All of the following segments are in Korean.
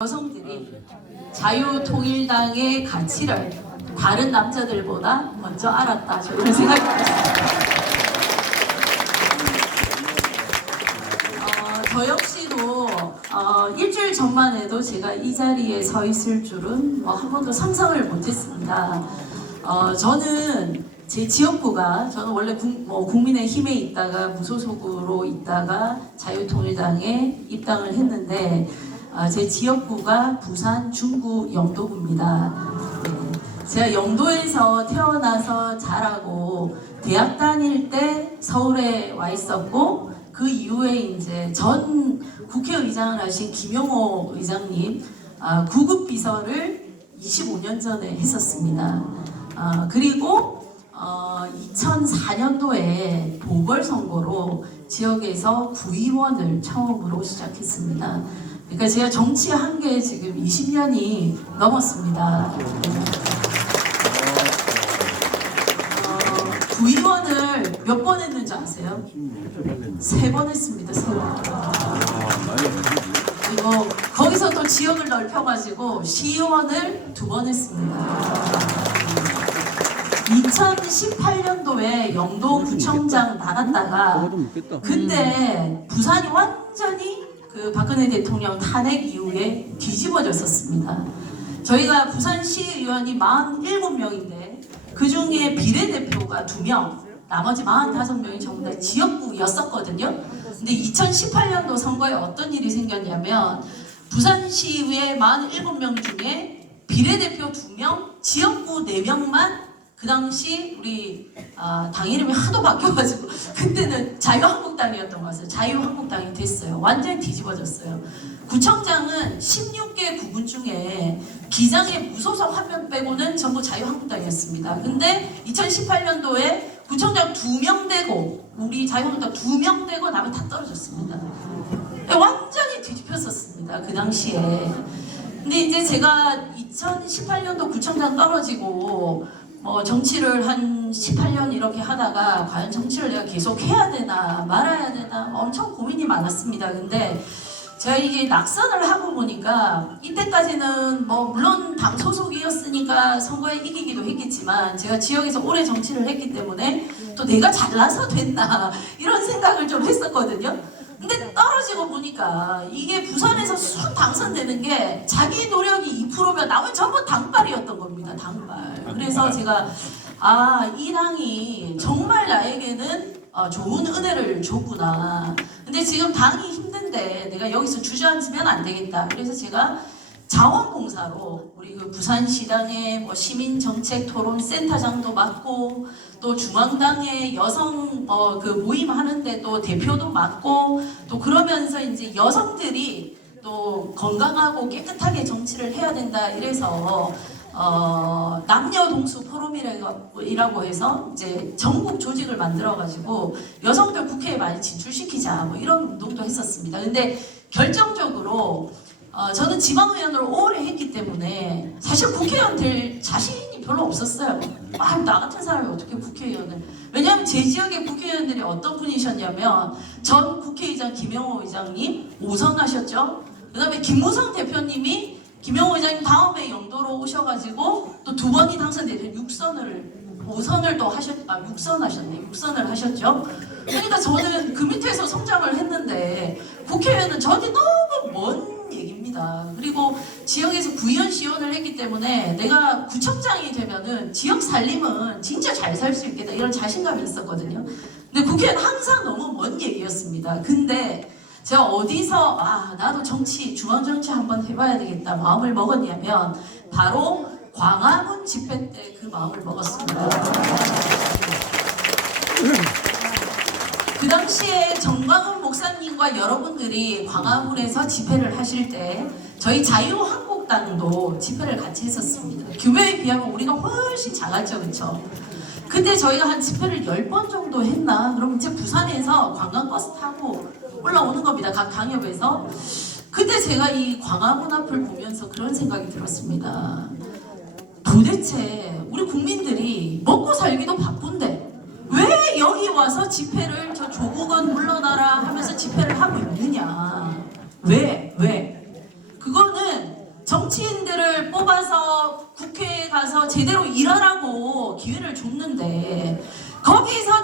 여성들이 자유통일당의 가치를 다른 남자들보다 먼저 알았다. 저는 생각이 들었습니다. 저 역시도 일주일 전만 해도 제가 이 자리에 서 있을 줄은 한 번도 상상을 못했습니다. 저는 제 지역구가 저는 원래 국민의힘에 있다가 무소속으로 있다가 자유통일당에 입당을 했는데 제 지역구가 부산 중구 영도구입니다. 제가 영도에서 태어나서 자라고 대학 다닐 때 서울에 와 있었고 그 이후에 이제 전 국회의장을 하신 김용호 의장님 구급 비서를 25년 전에 했었습니다. 그리고 2004년도에 보궐선거로 지역에서 구의원을 처음으로 시작했습니다. 그러니까 제가 정치한 게 지금 20년이 넘었습니다. 구의원을 몇 번 했는지 아세요? 3번 했습니다. 3번. 그리고 거기서 또 지역을 넓혀가지고 시의원을 2번 했습니다. 2018년도에 영도구청장 나갔다가 그때 부산이 완전히 그 박근혜 대통령 탄핵 이후에 뒤집어졌었습니다. 저희가 부산시의원이 47명인데 그 중에 비례대표가 2명, 나머지 45명이 전부 다 지역구였었거든요. 근데 2018년도 선거에 어떤 일이 생겼냐면 부산시의회 47명 중에 비례대표 2명, 지역구 4명만 그 당시 우리 당 이름이 하도 바뀌어가지고 그때는 자유한국당이었던 것 같아요. 자유한국당이 됐어요. 완전히 뒤집어졌어요. 구청장은 16개 구군 중에 기장의 무소속 한 명 빼고는 전부 자유한국당이었습니다. 근데 2018년도에 구청장 2명 되고 우리 자유한국당 2명 되고 나면 다 떨어졌습니다. 완전히 뒤집혔었습니다. 그 당시에. 근데 이제 제가 2018년도 구청장 떨어지고 정치를 한 18년 이렇게 하다가 과연 정치를 내가 계속 해야 되나 말아야 되나 엄청 고민이 많았습니다. 근데 제가 이게 낙선을 하고 보니까 이때까지는 물론 당 소속이었으니까 선거에 이기기도 했겠지만 제가 지역에서 오래 정치를 했기 때문에 또 내가 잘나서 됐나 이런 생각을 좀 했었거든요. 근데 떨어지고 보니까 이게 부산에서 순 당선되는 게 자기 노력이 2%면 나머지 전부 당발이었던 겁니다. 당발. 그래서 제가 이 당이 정말 나에게는 좋은 은혜를 줬구나. 근데 지금 당이 힘든데 내가 여기서 주저앉으면 안 되겠다. 그래서 제가 자원봉사로 우리 그 부산시당의 시민정책토론센터장도 맡고 또 중앙당의 여성 그 모임 하는데 또 대표도 맡고 또 그러면서 이제 여성들이 또 건강하고 깨끗하게 정치를 해야 된다 이래서 남녀동수 포럼이라고 해서 이제 전국 조직을 만들어가지고 여성들 국회에 많이 진출시키자 이런 운동도 했었습니다. 근데 결정적으로 저는 지방의원으로 오래 했기 때문에 사실 국회의원 될 자신이 별로 없었어요. 나 같은 사람이 어떻게 국회의원을. 왜냐하면 제 지역의 국회의원들이 어떤 분이셨냐면 전 국회의장 김용호 의장님 5선 하셨죠. 그 다음에 김무성 대표님이 김용호 의장님 다음에 영도로 오셔가지고 또 2번이 당선돼서 5선을 또 6선 하셨네. 6선을 하셨죠. 그러니까 저는 그 밑에서 성장을 했는데 국회의원은 저한테 너무 먼 얘기입니다. 그리고 지역에서 구의원 시의원을 했기 때문에 내가 구청장이 되면은 지역 살림은 진짜 잘 살 수 있겠다 이런 자신감이 있었거든요. 근데 국회의원 항상 너무 먼 얘기였습니다. 근데 제가 어디서 나도 정치, 중앙정치 한번 해봐야 되겠다 마음을 먹었냐면 바로 광화문 집회 때 그 마음을 먹었습니다. 그 당시에 정광훈 목사님과 여러분들이 광화문에서 집회를 하실 때 저희 자유한국당도 집회를 같이 했었습니다. 교회에 비하면 우리가 훨씬 작았죠, 그렇죠? 그때 저희가 한 집회를 10번 정도 했나? 그럼 이제 부산에서 관광버스 타고 올라오는 겁니다. 각 당협에서. 그때 제가 이 광화문 앞을 보면서 그런 생각이 들었습니다. 도대체 우리 국민들이 먹고 살기도 바쁜데 왜 여기 와서 집회를 저 조국은 물러나라 하면서 집회를 하고 있느냐. 왜? 그거는 정치인들을 뽑아서 국회에 가서 제대로 일하라고 기회를 줬는데 거기서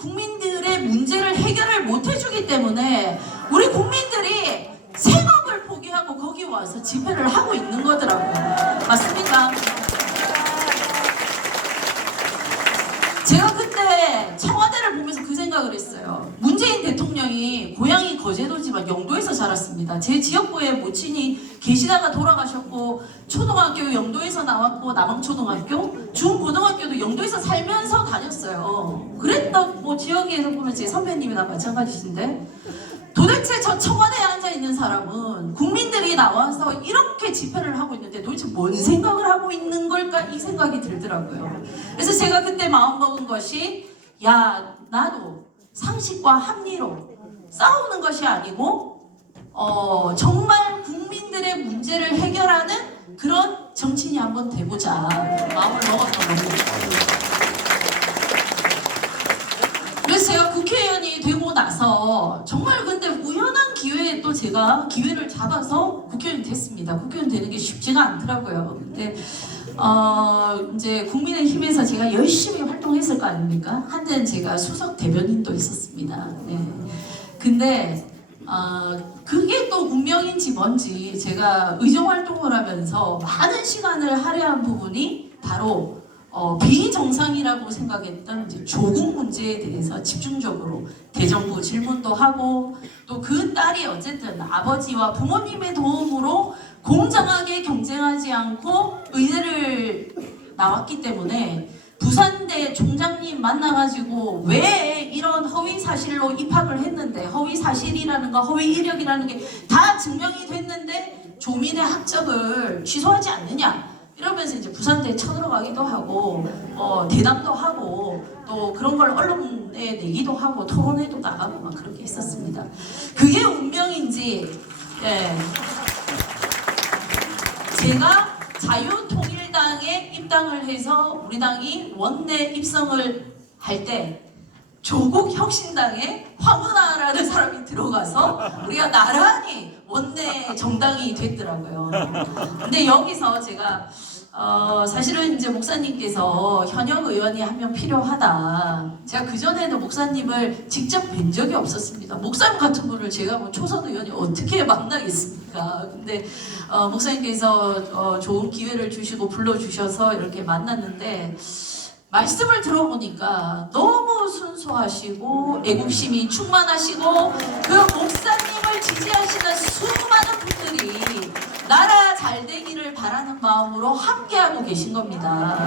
국민들의 문제를 해결을 못 해주기 때문에 우리 국민들이 생업을 포기하고 거기 와서 집회를 하고 있는 거더라고요. 맞습니까? 제가 그때 청와대를 보면서 그 생각을 했어요. 문재인 대통령이 고향이 거제도지만 영도에서 자랐습니다. 제 지역구에 모친이 계시다가 돌아가셨고 초등학교 영도에서 나왔고 남항초등학교, 중고등학교도 영도에서 살면서 다녔어요. 그랬던 뭐 지역에서 보면 제 선배님이나 마찬가지신데 도대체 저 청와대에 앉아있는 사람은 국민들이 나와서 이렇게 집회를 하고 있는데 도대체 뭔 생각을 하고 있는 걸까 이 생각이 들더라고요. 그래서 제가 그때 마음먹은 것이 야 나도 상식과 합리로 싸우는 것이 아니고 정말 국민들의 문제를 해결하는 그런 정치인이 한번 돼보자 마음을 먹었던 겁니다. 그래서 제가 국회의원이 되고 나서 정말 근데 우연한 기회에 또 제가 기회를 잡아서 국회의원이 됐습니다. 국회의원 되는 게 쉽지가 않더라고요. 근데 이제 국민의힘에서 제가 열심히 활동했을 거 아닙니까? 한때는 제가 수석 대변인도 있었습니다. 네. 근데 그게 또 운명인지 뭔지 제가 의정활동을 하면서 많은 시간을 할애한 부분이 바로 비정상이라고 생각했던 이제 조국 문제에 대해서 집중적으로 대정부 질문도 하고 또 그 딸이 어쨌든 아버지와 부모님의 도움으로 공정하게 경쟁하지 않고 의대를 나왔기 때문에 부산대 총장님 만나가지고 왜 이런 허위 사실로 입학을 했는데 허위 사실이라는 거 허위 이력이라는 게 다 증명이 됐는데 조민의 학적을 취소하지 않느냐 이러면서 이제 부산대에 쳐들어가기도 하고 대담도 하고 또 그런 걸 언론에 내기도 하고 토론회도 나가고 막 그렇게 했었습니다. 그게 운명인지 예. 제가 자유통일당에 입당을 해서 우리 당이 원내 입성을 할 때 조국 혁신당에 황운하라는 사람이 들어가서 우리가 나란히 원내 정당이 됐더라고요. 근데 여기서 제가 사실은 이제 목사님께서 현역 의원이 한 명 필요하다. 제가 그전에는 목사님을 직접 뵌 적이 없었습니다. 목사님 같은 분을 제가 뭐 초선 의원이 어떻게 만나겠습니까? 근데 목사님께서 좋은 기회를 주시고 불러주셔서 이렇게 만났는데 말씀을 들어보니까 너무 순수하시고 애국심이 충만하시고 그 목사님을 지지하시는 수많은 분들이 나라 잘 되기를 바라는 마음으로 함께하고 계신 겁니다.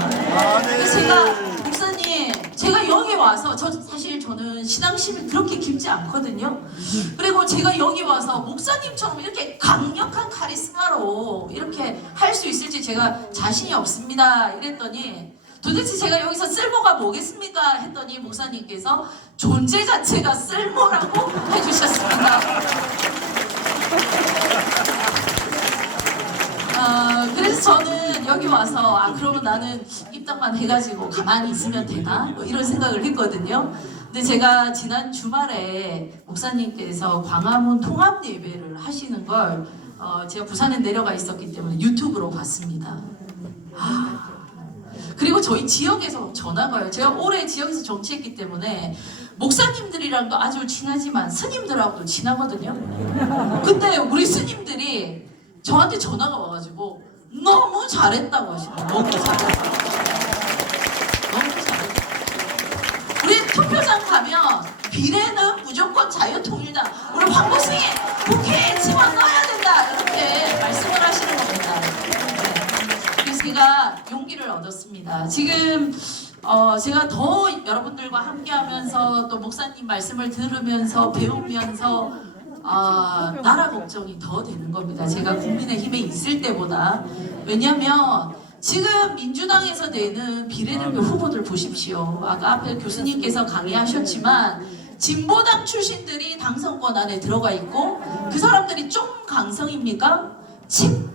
그래서 제가 목사님 제가 여기 와서 사실 저는 신앙심이 그렇게 깊지 않거든요. 그리고 제가 여기 와서 목사님처럼 이렇게 강력한 카리스마로 이렇게 할 수 있을지 제가 자신이 없습니다 이랬더니 도대체 제가 여기서 쓸모가 뭐겠습니까? 했더니 목사님께서 존재 자체가 쓸모라고 해주셨습니다. 그래서 저는 여기 와서 그러면 나는 입당만 해가지고 가만히 있으면 되나? 뭐 이런 생각을 했거든요. 근데 제가 지난 주말에 목사님께서 광화문 통합 예배를 하시는 걸 제가 부산에 내려가 있었기 때문에 유튜브로 봤습니다. 그리고 저희 지역에서 전화가 와요. 제가 오래 지역에서 정치했기 때문에 목사님들이랑도 아주 친하지만 스님들하고도 친하거든요. 근데 우리 스님들이 저한테 전화가 와가지고 너무 잘했다고 하시더라고요. 너무 잘했다. 너무 잘했다. 우리 투표장 가면 비례는 무조건 자유통일당. 우리 황보승이 국회에 집어넣어야 된다. 이렇게 말씀을 하시는 겁니다. 그래서 제가 용기를 얻었습니다. 지금 제가 더 여러분들과 함께하면서 또 목사님 말씀을 들으면서 배우면서 나라 걱정이 더 되는 겁니다. 제가 국민의힘에 있을 때보다. 왜냐면 지금 민주당에서 내는 비례대표 후보들 보십시오. 아까 앞에 교수님께서 강의하셨지만 진보당 출신들이 당선권 안에 들어가 있고 그 사람들이 좀 강성입니까?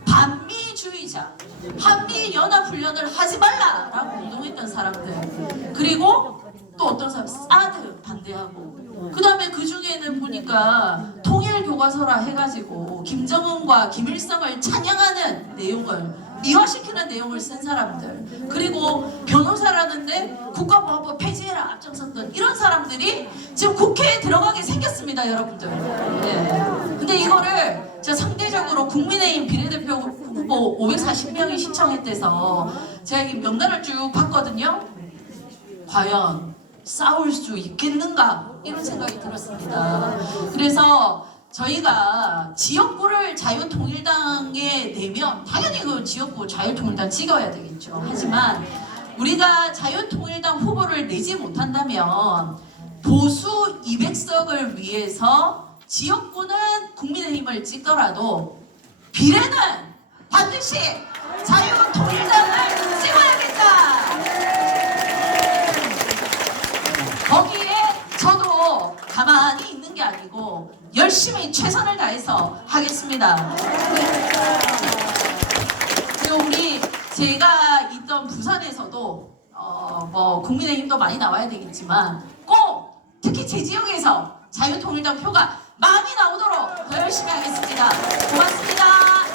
반미주의자, 한미연합훈련을 하지 말라라고 운동했던 사람들. 그리고 또 어떤 사람 사드 반대하고 그 다음에 그 중에는 보니까 통일교과서라 해가지고 김정은과 김일성을 찬양하는 내용을 미화시키는 내용을 쓴 사람들, 그리고 변호사라는데 국가보안법 폐지해라 앞장섰던 이런 사람들이 지금 국회에 들어가게 생겼습니다, 여러분들. 예. 근데 이거를 제가 상대적으로 국민의힘 비례대표 후보 540명이 신청했대서 제가 이 명단을 쭉 봤거든요. 과연 싸울 수 있겠는가 이런 생각이 들었습니다. 그래서 저희가 지역구를 자유통일당에 내면 당연히 그 지역구 자유통일당 찍어야 되겠죠. 하지만 우리가 자유통일당 후보를 내지 못한다면 보수 200석을 위해서 지역구는 국민의힘을 찍더라도 비례는 반드시 자유통일당을 찍어야겠다. 거기에 저도 가만히 있는 게 아니고 열심히 최선을 다해서 하겠습니다. 그리고 우리 제가 있던 부산에서도 뭐 국민의힘도 많이 나와야 되겠지만 꼭 특히 제 지역에서 자유통일당 표가 많이 나오도록 더 열심히 하겠습니다. 고맙습니다.